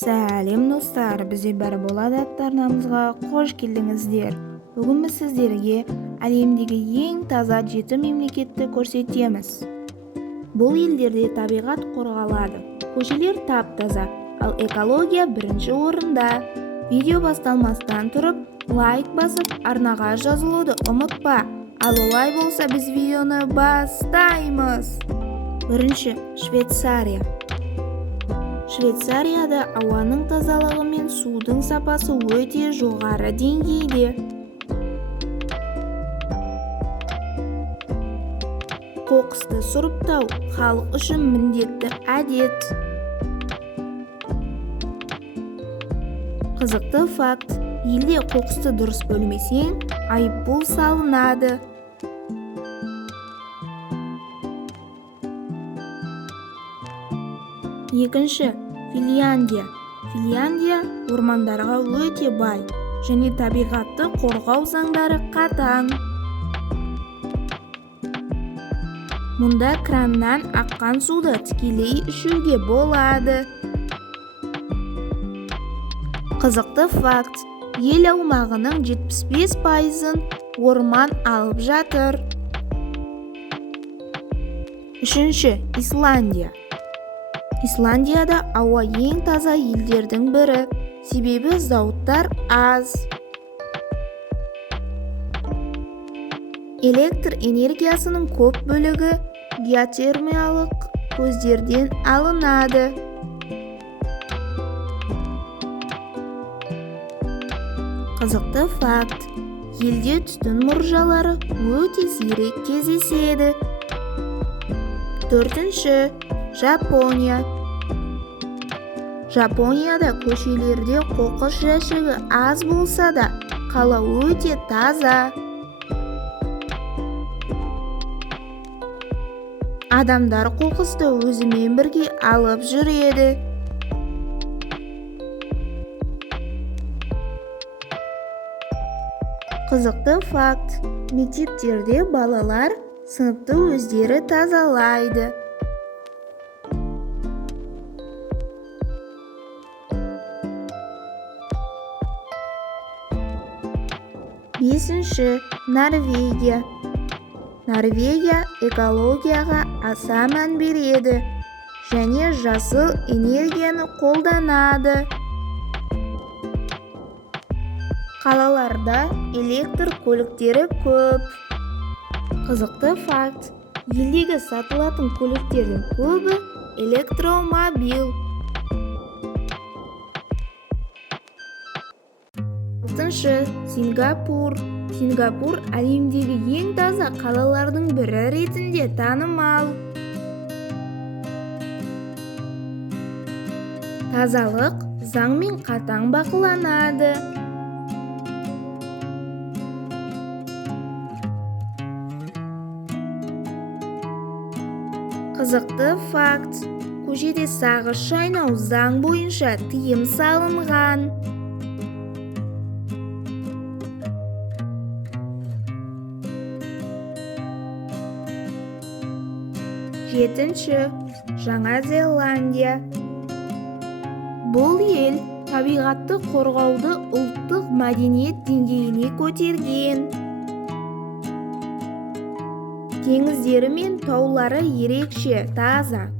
Сәлем достар, бізде бәрі болады аттарнамызға қош келдіңіздер. Бүгін біз сіздерге әлемдегі ең таза 7 мемлекетті көрсетеміз. Бұл елдерде табиғат қорғалады, көшелер тап-таза, ал экология бірінші орында. Видео басталмастан тұрып, лайк басып, арнаға жазылуды ұмытпа. Ал олай болса біз видеоны бастаймыз. Бірінші, Швейцария. Швейцарияда ауаның тазалығы мен судың сапасы өте жоғары деңгейде. Қоқысты сұрыптау халық үшін міндетті әдет. Қызықты факт: елде қоқысты дұрыс бөлмесең, айыппұл салынады. Екінші, Финляндия. Финляндия ормандарға өте бай, және табиғатты қорғау заңдары қатаң. Мұнда краннан аққан суды тікелей ішуге болады. Қызықты факт: ел аумағының 75%-ын орман алып жатыр. Үшінші, Исландия. Исландияда ауа ең таза елдердің бірі, себебі зауыттар аз. Электр энергиясының көп бөлігі геотермиялық көздерден алынады. Қызықты факт: елде түтін мұржалары өте сирек кездеседі. Төртінші, Жапония. Жапонияда көшелерде қоқыс жәшігі аз болса да, қала өте таза. Адамдар қоқысты өзімен бірге алып жүреді. Қызықты факт: мектептерде балалар сыныпты өздері тазалайды. Бесінші, Норвегия. Норвегия экологияға аса мән береді және жасыл энергияны қолданады. Қалаларда электр көліктері көп. Қызықты факт: елдегі сатылатын көліктердің көбі электромобиль. Алтыншы, Сингапур. Сингапур әлемдегі ең таза қалалардың бірі ретінде танымал. Тазалық заңмен қатаң бақыланады. Қызықты факт: көшеде сағыз шайнау заң бойынша тыйым салынған. Жетінші, Жаңа Зеландия. Бұл ел табиғатты қорғауды ұлттық мәдениет деңгейіне көтерген. Теңіздері мен таулары ерекше таза.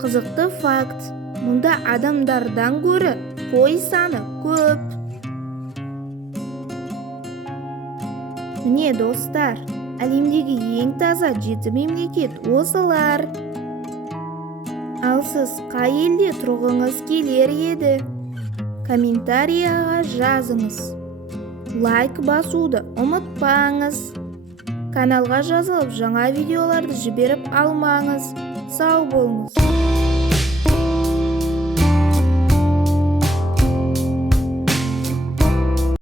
Қызықты факт: мұнда адамдардан гөрі қой саны көп. Міне достар, әлемдегі ең таза 7 мемлекет осылар. Ал сіз қай елде тұрғыңыз келер еді? Комментарияға жазыңыз. Лайк басуды ұмытпаңыз. Каналға жазылып жаңа видеоларды жіберіп алмаңыз. Сау болыңыз.